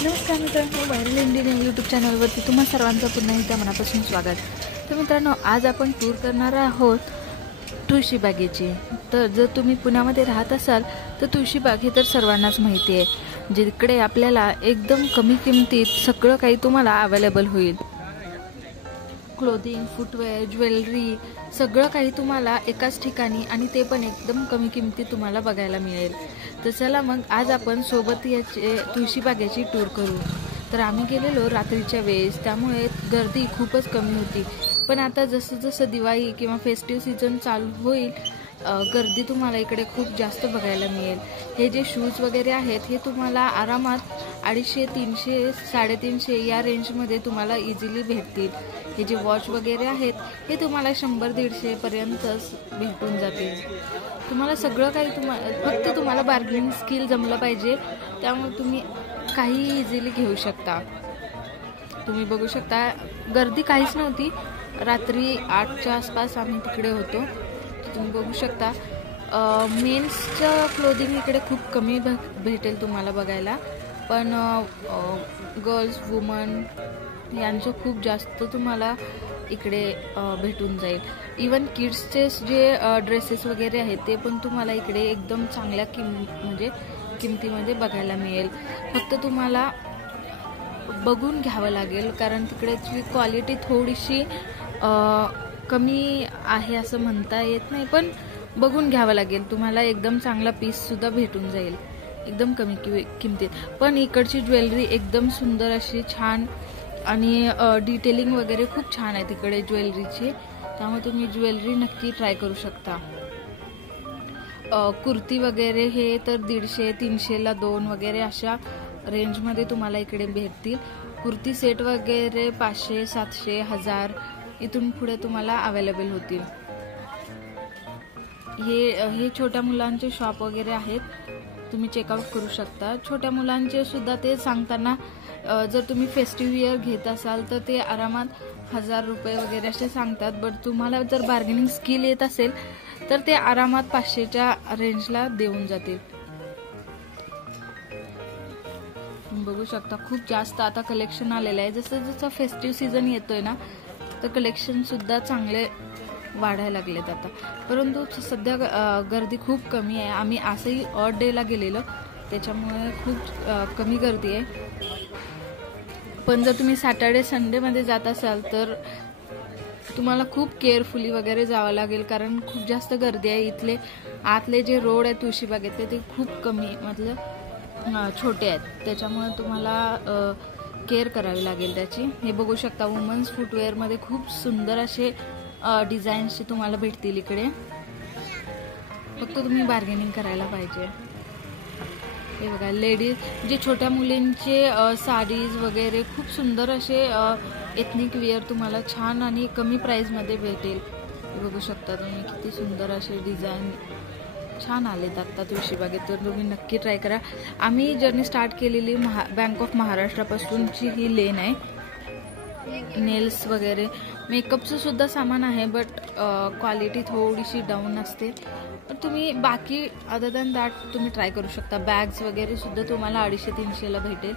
नमस्कार मित्रांनो, viral Indian YouTube चॅनलवरती तुम्हा सर्वांचं पुन्हा एकदा मनापासून स्वागत. तर मित्रांनो, आज आपण टूर करणार आहोत तुळशीबागेची. तर जर तुम्ही पुण्यामध्ये राहत असाल तर तुळशीबाग ही तर सर्वांनाच माहिती आहे, जिकडे आपल्याला एकदम कमी किमतीत सगळं काही तुम्हाला अवेलेबल होईल. क्लोथिंग, फुटवेअर, ज्वेलरी सगळं काही तुम्हाला एकाच ठिकाणी आणि ते पण एकदम कमी किमतीत तुम्हाला बघायला मिळेल. तर चला मग आज आपण सोबत याचे तुळशीबागेची टूर करू. तर आम्ही गेलेलो रात्रीच्या वेळेस, त्यामुळे गर्दी खूपच कमी होती. पण आता जसं जसं दिवाळी किंवा फेस्टिव्ह सीझन चालू होईल, गर्दी तुम्हाला इकडे खूप जास्त बघायला मिळेल. हे जे शूज वगैरे आहेत हे तुम्हाला आरामात 250, 300, 350 या रेंजमध्ये तुम्हाला इझिली भेटतील. हे जे वॉच वगैरे आहेत हे तुम्हाला 100-150 पर्यंतच भेटून जातील. तुम्हाला सगळं काही फक्त तुम्हाला बार्गेनिंग स्किल जमलं पाहिजे, त्यामुळे तुम्ही काही इझिली घेऊ शकता. तुम्ही बघू शकता, गर्दी काहीच नव्हती. रात्री 8च्या आसपास आम्ही तिकडे होतो. तुम्ही बघू शकता, मेन्सचं क्लोथिंग इकडे खूप कमी भेटेल तुम्हाला बघायला, पण गर्ल्स, वुमन यांचं खूप जास्त तुम्हाला इकडे भेटून जाईल. इवन किड्सचे जे ड्रेसेस वगैरे आहेत ते पण तुम्हाला इकडे एकदम चांगल्या किमतीमध्ये बघायला मिळेल. फक्त तुम्हाला बघून घ्यावं लागेल, कारण तिकडेची क्वालिटी थोडीशी कमी आहे असं म्हणता येत नाही, पण बघून घ्यावं लागेल. तुम्हाला एकदम चांगला पीससुद्धा भेटून जाईल एकदम कमी किमतीत. पण इकडची ज्वेलरी एकदम सुंदर अशी छान, आणि डिटेलिंग वगैरे खूप छान आहे तिकडे ज्वेलरीची, त्यामुळे तुम्ही ज्वेलरी नक्की ट्राय करू शकता. कुर्ती वगैरे हे तर 150-300ला 2 वगैरे अशा रेंजमध्ये तुम्हाला इकडे भेटतील. कुर्ती सेट वगैरे 500, 700, 1000 इथून पुढे तुम्हाला अवेलेबल होतील. हे छोट्या मुलांचे शॉप वगैरे आहेत, तुम्ही चेकआउट करू शकता. छोट्या मुलांचे सुद्धा ते सांगताना, जर तुम्ही फेस्टिव्ह वेअर घेत असाल तर ते आरामात 1000 रुपये वगैरे असे सांगतात. बट तुम्हाला जर बार्गेनिंग स्किल येत असेल तर ते आरामात 500च्या रेंजला देऊन जातील. बघू शकता, खूप जास्त आता कलेक्शन आलेलं आहे. जसं जसं फेस्टिव्ह सीझन येतोय ना, तर कलेक्शन सुद्धा चांगले वाढायला लागलेत आता. परंतु सध्या गर्दी खूप कमी आहे. आम्ही असंही ऑड डेला गेलेलो, त्याच्यामुळे खूप कमी गर्दी आहे. पण जर तुम्ही सॅटर्डे संडेमध्ये जात असाल तर तुम्हाला खूप केअरफुली वगैरे जावं लागेल, कारण खूप जास्त गर्दी आहे. इथले आतले जे रोड आहे तुळशीबागेत ते खूप कमी छोटे आहेत, त्याच्यामुळे तुम्हाला केअर करावी लागेल त्याची. हे बघू शकता, वुमन्स फुटवेअरमध्ये खूप सुंदर असे डिझाईन्सचे तुम्हाला भेटतील इकडे. फक्त तुम्ही बार्गेनिंग करायला पाहिजे. हे बघा, लेडीज जे छोट्या मुलींचे साडीज वगैरे खूप सुंदर असे एथनिक वेअर तुम्हाला छान आणि कमी प्राईजमध्ये भेटेल. हे बघू शकता तुम्ही, किती सुंदर असे डिझाईन छान आलेत आत्ता तुळशीबागेत. तर तुम्ही नक्की ट्राय करा. आम्ही जर्नी स्टार्ट केलेली बँक ऑफ महाराष्ट्रापासूनची ही लेन आहे. नेल्स वगैरे, मेकअपचं सुद्धा सामान आहे, बट क्वालिटी थोडीशी डाऊन असते. पण तुम्ही बाकी अदर दॅन दॅट तुम्ही ट्राय करू शकता. बॅग्स वगैरे सुद्धा तुम्हाला 250-300ला भेटेल.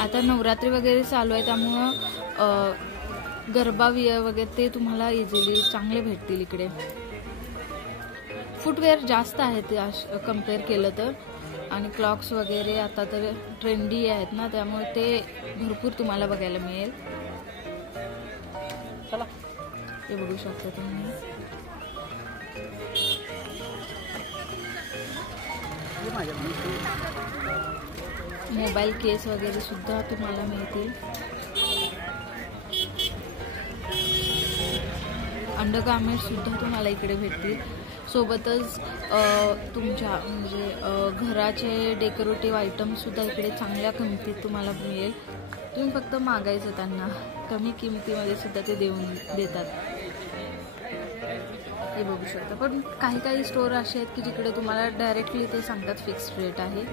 आता नवरात्री वगैरे चालू आहे, त्यामुळं गरबा वियर वगैरे ते तुम्हाला इझिली चांगले भेटतील इकडे. फुटवेअर जास्त आहेत कम्पेअर केलं तर, आणि क्लॉक्स वगैरे आता तर ट्रेंडी आहेत ना, त्यामुळे ते भरपूर तुम्हाला बघायला मिळेल. चला, हे बघू शकता तुम्ही. मोबाईल केस वगैरे सुद्धा तुम्हाला मिळतील. अंडरगार्मेंट्स सुद्धा तुम्हाला इकडे भेटतील. सोबतच तुमच्या घराचे डेकोरेटिव्ह आयटम्स सुद्धा इकडे चांगल्या किमतीत तुम्हाला मिळेल. तुम्ही फक्त मागायचं त्यांना, कमी किमतीमध्ये सुद्धा ते देतात. हे बघू शकता. पण काही स्टोअर असे आहेत की जिकडे तुम्हाला डायरेक्टली ते सांगतात फिक्स्ड रेट आहे.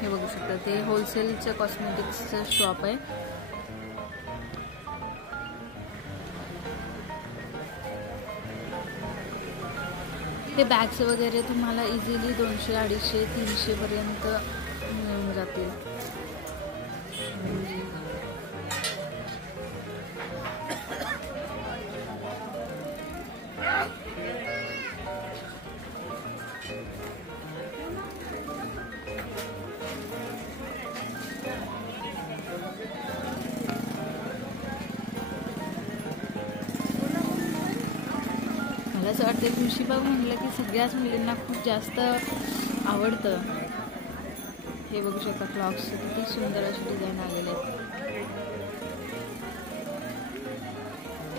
हे बघू शकता, ते होलसेलचं कॉस्मेटिक्सचं शॉप आहे. हे बॅग्स वगैरे तुम्हाला इझिली 200, 250, 300 पर्यंत मिळून जातील. मला असं वाटतं तुळशीबाग म्हटलं की सगळ्याच मुलींना खूप जास्त आवडतं. हे बघू शकता फ्लॉक्स किती सुंदर अशी डिझाईन आलेले आहेत.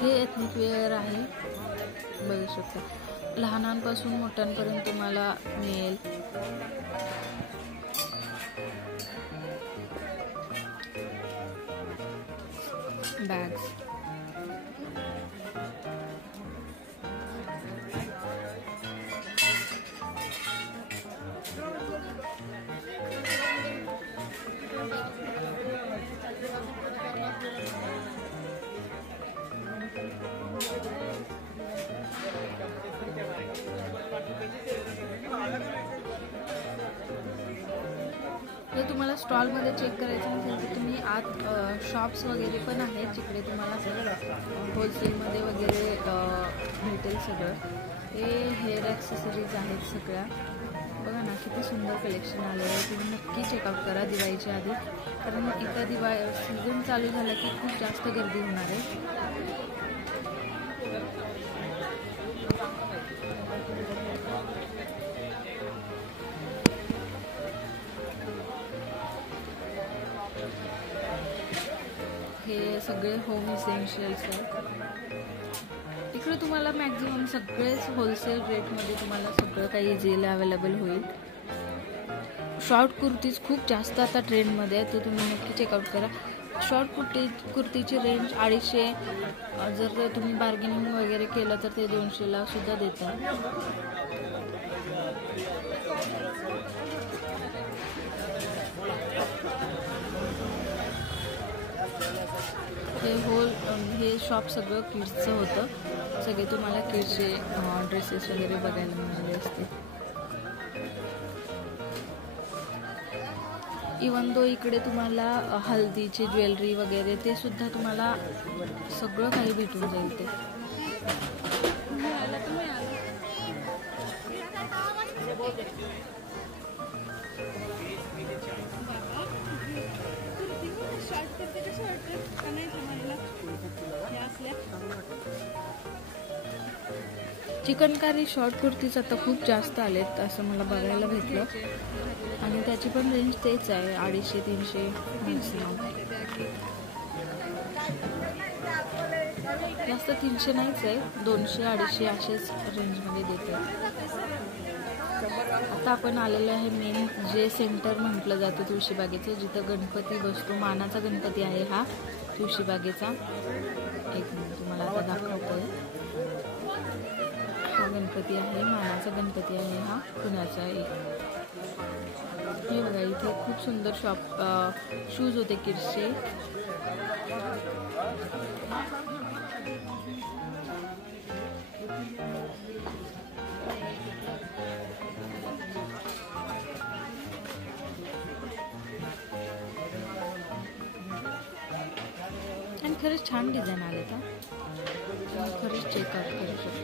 हे एथनिक वेअर आहे, बघू शकता लहानांपासून मोठ्यांपर्यंत तुम्हाला मिळेल. बॅग्स जर तुम्हाला स्टॉलमध्ये चेक करायचं नसेल तर तुम्ही आत शॉप्स वगैरे पण आहेत जिकडे तुम्हाला होलसेलमध्ये वगैरे भेटेल सगळं. हे हेअर ॲक्सेसरीज आहेत सगळ्या. बघा ना किती सुंदर कलेक्शन आलेलं आहे. तुम्ही नक्की चेकआउट करा दिवाळीच्या आधी, कारण इथं सीझन चालू झाला की खूप जास्त गर्दी होणार आहे. हे सगळे होम इसेन्शियल्स आहेत. इकडे तुम्हाला मॅक्झिमम सगळेच होलसेल रेटमध्ये तुम्हाला सगळं काही इझिली अवेलेबल होईल. शॉर्ट कुर्तीज खूप जास्त आता ट्रेंडमध्ये आहे, तर तुम्ही नक्की चेकआउट करा. शॉर्ट कुर्तीची रेंज 250, जर तुम्ही बार्गेनिंग वगैरे केलं तर ते 200ला सुद्धा देतात. हे शॉप सगळं किड्सचं होतं. सगळे तुम्हाला किड्सचे ड्रेसेस वगैरे बघायला मिळाले असते. इवन दो इकडे तुम्हाला हल्दीची ज्वेलरी वगैरे ते सुद्धा तुम्हाला सगळं काही भेटून जाईल. ते चिकनकारी शॉर्ट कुर्तीज आता खूप जास्त आलेत असं मला बघायला भेटलं, आणि त्याची पण रेंज तेच आहे 250-300 मॅक्सिमम. जास्त 300 नाहीच आहे, 200-250 असेच रेंजमध्ये देते. आता आपण आलेलो आहे मेन जे सेंटर म्हटलं जातं तुळशीबागेचं, जिथं गणपती बसतो. मानाचा गणपती आहे हा तुळशीबागेचा. एक मिनिट तुम्हाला आता दाखवतोय. हा गणपती आहे, मानाचा गणपती आहे हा पुण्याचा एक. हे बघा इथे खूप सुंदर शूज होते किड्सचे. आणि खरंच छान डिझाईन आले का, खरंच चेकआउट करू शकतो.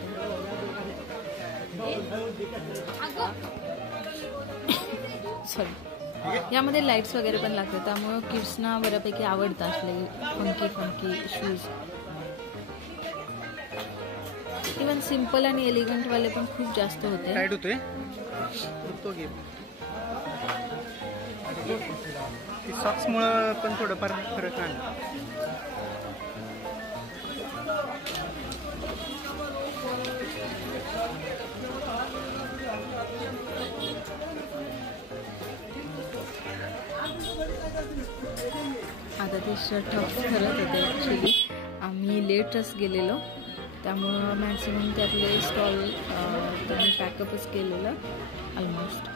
सॉरी, यामध्ये लाईट्स वगैरे पण लागतात, त्यामुळं किड्सना बऱ्यापैकी आवडतं असले फंकी शूज. इवन सिम्पल आणि एलिगंट वाले पण खूप जास्त होते. सॉक्समुळे पण थोडंफार फरक आहे. आता ते शर्ट करत होते. ॲक्च्युली आम्ही लेटच गेलेलो, त्यामुळं मॅक्सिमम त्यातले स्टॉल त्यांनी पॅकअपच केलेलं ऑलमोस्ट.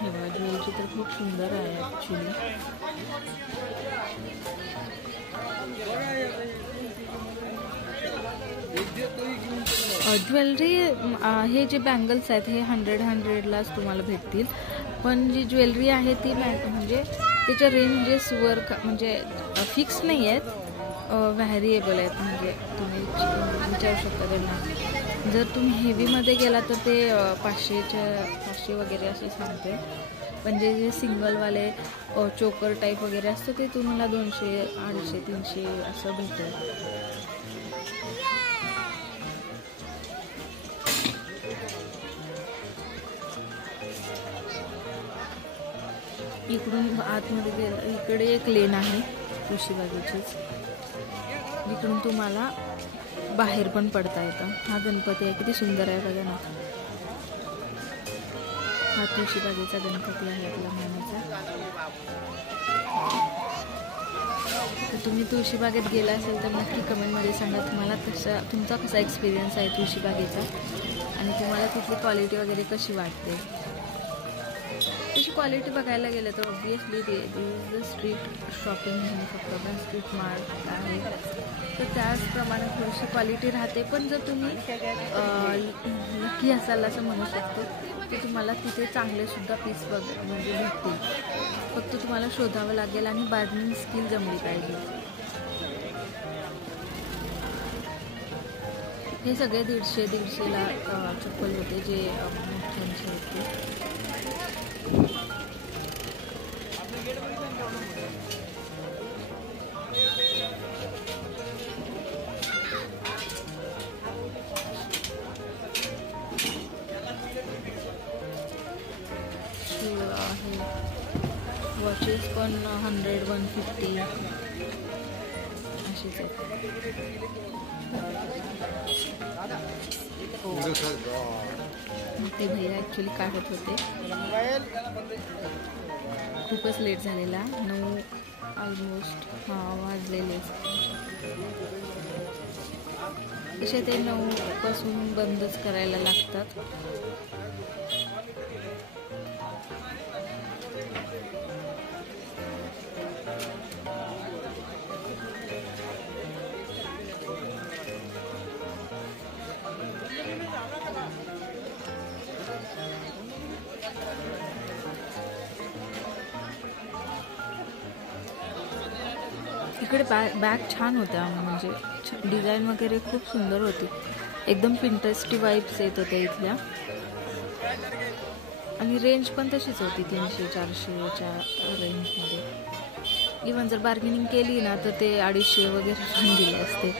हे बघा ज्वेलरी तर खूप सुंदर आहे ॲक्च्युली. ज्वेलरी हे जे बँगल्स आहेत हे 100लाच तुम्हाला भेटतील, पण जी ज्वेलरी आहे ती म्हणजे त्याच्या रेंजेसवर म्हणजे फिक्स नाही आहेत, व्हॅरिएबल आहेत. म्हणजे तुम्ही विचारू शकता त्यांना. जर तुम्ही हेवीमध्ये गेला तर ते 500 वगैरे असे सांगते, पण जे सिंगलवाले चोकर टाईप वगैरे असतं ते तुम्हाला 200, 250, 300 असं भेटेल. इकडून आतमध्ये गेलं, इकडे एक लेन आहे तुळशीबागेचीच, जिकडून तुम्हाला बाहेर पण पडता येतं. हा गणपती आहे, किती सुंदर आहे बघा ना. हा तुळशीबागेचा गणपती आहे आपला मानाचा. तर तुम्ही तुळशीबागेत गेला असेल तर नक्की कमेंटमध्ये सांगा तुम्हाला तुमचा कसा एक्सपिरियन्स आहे तुळशीबागेचा, आणि तुम्हाला तिथली क्वालिटी वगैरे कशी वाटते. त्याची क्वालिटी बघायला गेलं तर ऑब्वियसली ते इज द स्ट्रीट शॉपिंग म्हणू शकतो आपण, स्ट्रीट मार्ट आहे, तर त्याचप्रमाणे थोडीशी क्वालिटी राहते. पण जर तुम्ही लकी असाल असं म्हणू शकतो की तुम्हाला तिथे चांगले सुद्धा पीस वगैरे म्हणजे भेटतील. फक्त तुम्हाला शोधावं लागेल आणि बार्गेनिंग स्किल जमली पाहिजे. हे सगळे 150ला चप्पल होते जे मोठ्यांचे होते. वॉचेस पण 100, 150 अशीच आहेत. ते भैया ॲक्च्युली काढत होते. खूपच लेट झालेला, 9 ऑलमोस्ट वाजलेलेच. तसे ते 9पासून बंदच करायला लागतात. इकडे बॅग छान होत्या, म्हणजे डिझाईन वगैरे खूप सुंदर होती. एकदम पिंटरेस्टी वाईब्स येत होत्या इथल्या, आणि रेंज पण तशीच होती 300-400च्या रेंजमध्ये. इवन जर बार्गेनिंग केली ना तर ते 250 वगैरे पण दिले असते.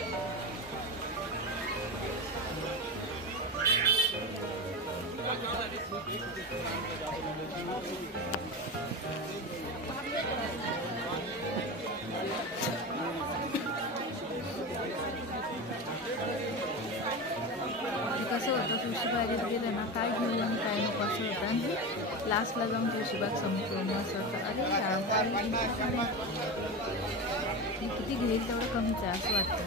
कसं होतं, तुळशीबागेत गेलं ना काय घेऊन आणि काय नको असं होतं, आणि लास्टला जाऊन तुळशीबाग संपवून असं होतं. अरे किती घेईल तेवढं कमीच आहे असं वाटतं.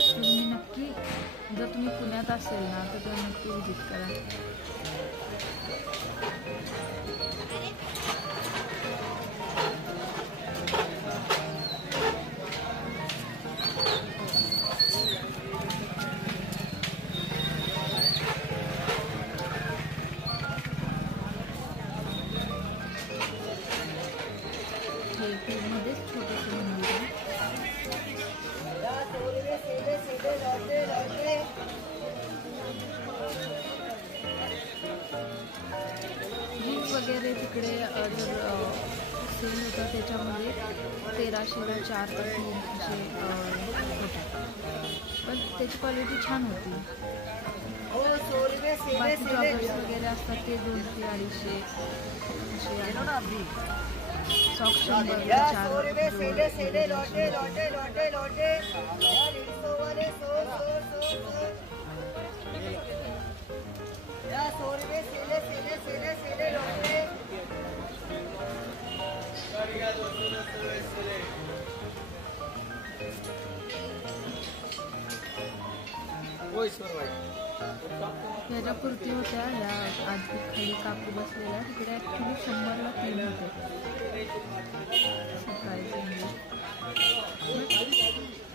तुम्ही नक्की जर तुम्ही पुण्यात असेल ना तर तुम्ही नक्की व्हिजिट करा. मध्येच छोटंसं मंदिर आहे. जीन्स वगैरे तिकडे जर सेल होतं त्याच्यामध्ये 1300ला 4 का 3 असे होते, पण त्याची क्वालिटी छान होती. बाकी जॉगर्स वगैरे असतात ते 200-250 असे. सॉक्स वगैरे 4 ह्याच्यापुरती होत्या. ह्या आज खाली काकू बसलेल्या तिकडे ॲक्च्युली 100ला 3 होते सकाळी.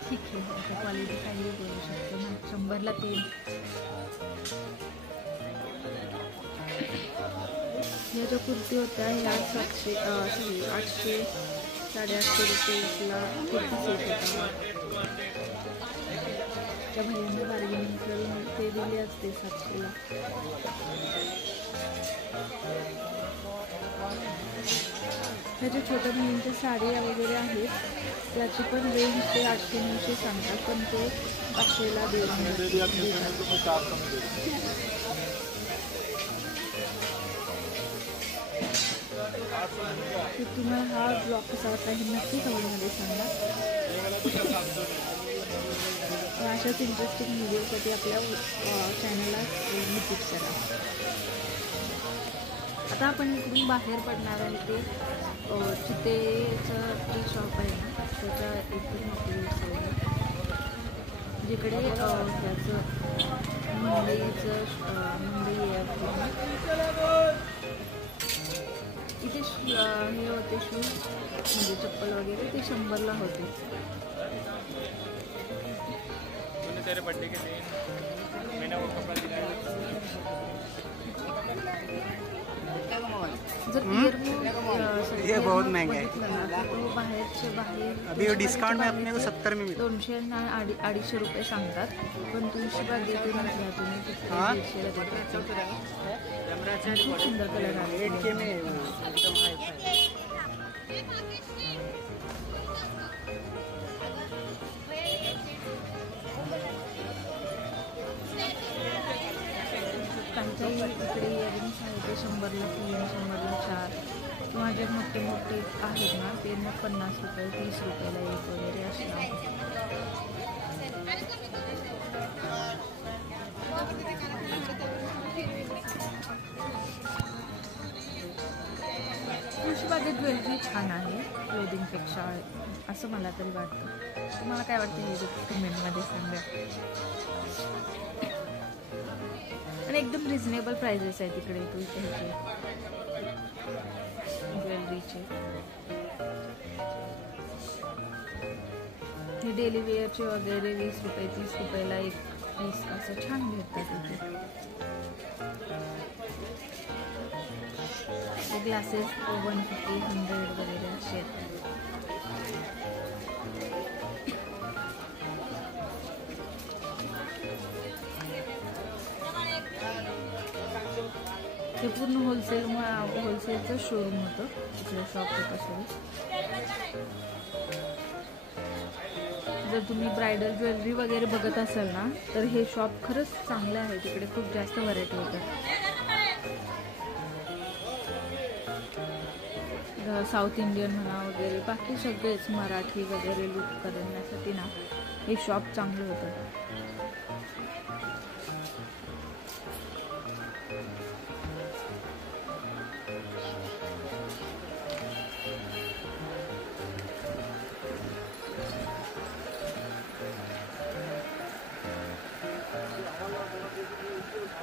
ठीक आहे, आता क्वालिटी काही बोलू शकतो ना. 100ला 3. या ज्या कुर्ती होत्या ह्या 800 850 रुपयेला कुर्ती सेट होता. त्या भैयांना बार्गेनिंग करून ते दिले असते 700ला. ह्या ज्या छोट्या मुलींच्या साड्या वगैरे आहेत त्याची पण रेंज ते 800-900 सांगतात, पण ते 500ला देतात. तर तुम्हाला हा ब्लॉग कसा वाटला हे नक्की कमेंटमध्ये सांगा. अशाच इंटरेस्टिंग व्हिडिओसाठी आपल्या चॅनलला विजिट करा. आता आपण इकडून बाहेर पडणार आहे ते चितेचं जे शॉप आहे ना त्याच्या एकदम आपली साईडला जिकडे त्याचं मुंबई इथे हे होते शूज म्हणजे चप्पल वगैरे ते 100ला होते. तेरे बर्थडे के दिन मैंने वो कपड़ा दिलाया. ये बहुत महंगा है. तो बाहेरचे बाहेर अभी वो डिस्काउंट में अपने को 70 में मिला. 200-250 रुपये सांगतात, पण तुळशी बागेतून असल्या तुम्ही तिथे 150ला देतात. खूप सुंदर कलर आहे. त्यांच्याही इकडे इयरिंग्स आहे ते 100ला 3, 100ला 4 किंवा जे मोठे मोठे आहेत ना ते मग 50 रुपये 30 रुपयाला एक वगैरे असे आहे. तुळशीबागेत ज्वेलरी छान आहे क्लोदिंगपेक्षा, असं मला तरी वाटतं. तुम्हाला काय वाटतं हे कमेंटमध्ये सांगा. आणि एकदम रिझनेबल प्राइजेस आहेत तिकडे तुळशीचे ज्वेलरीचे. हे डेली वेअरचे वगैरे 20 रुपये 30 रुपयाला एक पीस असं छान भेटतात इथे. ते ग्लासेस 150, 100 वगैरे असे आहेत. हे पूर्ण होलसेलचं शोरूम होतं तिकडे, शॉप होतं सगळं. जर तुम्ही ब्रायडल ज्वेलरी वगैरे बघत असाल ना तर हे शॉप खरंच चांगलं आहे. तिकडे खूप जास्त व्हरायटी होतं. साऊथ इंडियन म्हणा वगैरे बाकी सगळेच मराठी वगैरे लूक करण्यासाठी ना हे शॉप चांगलं होतं.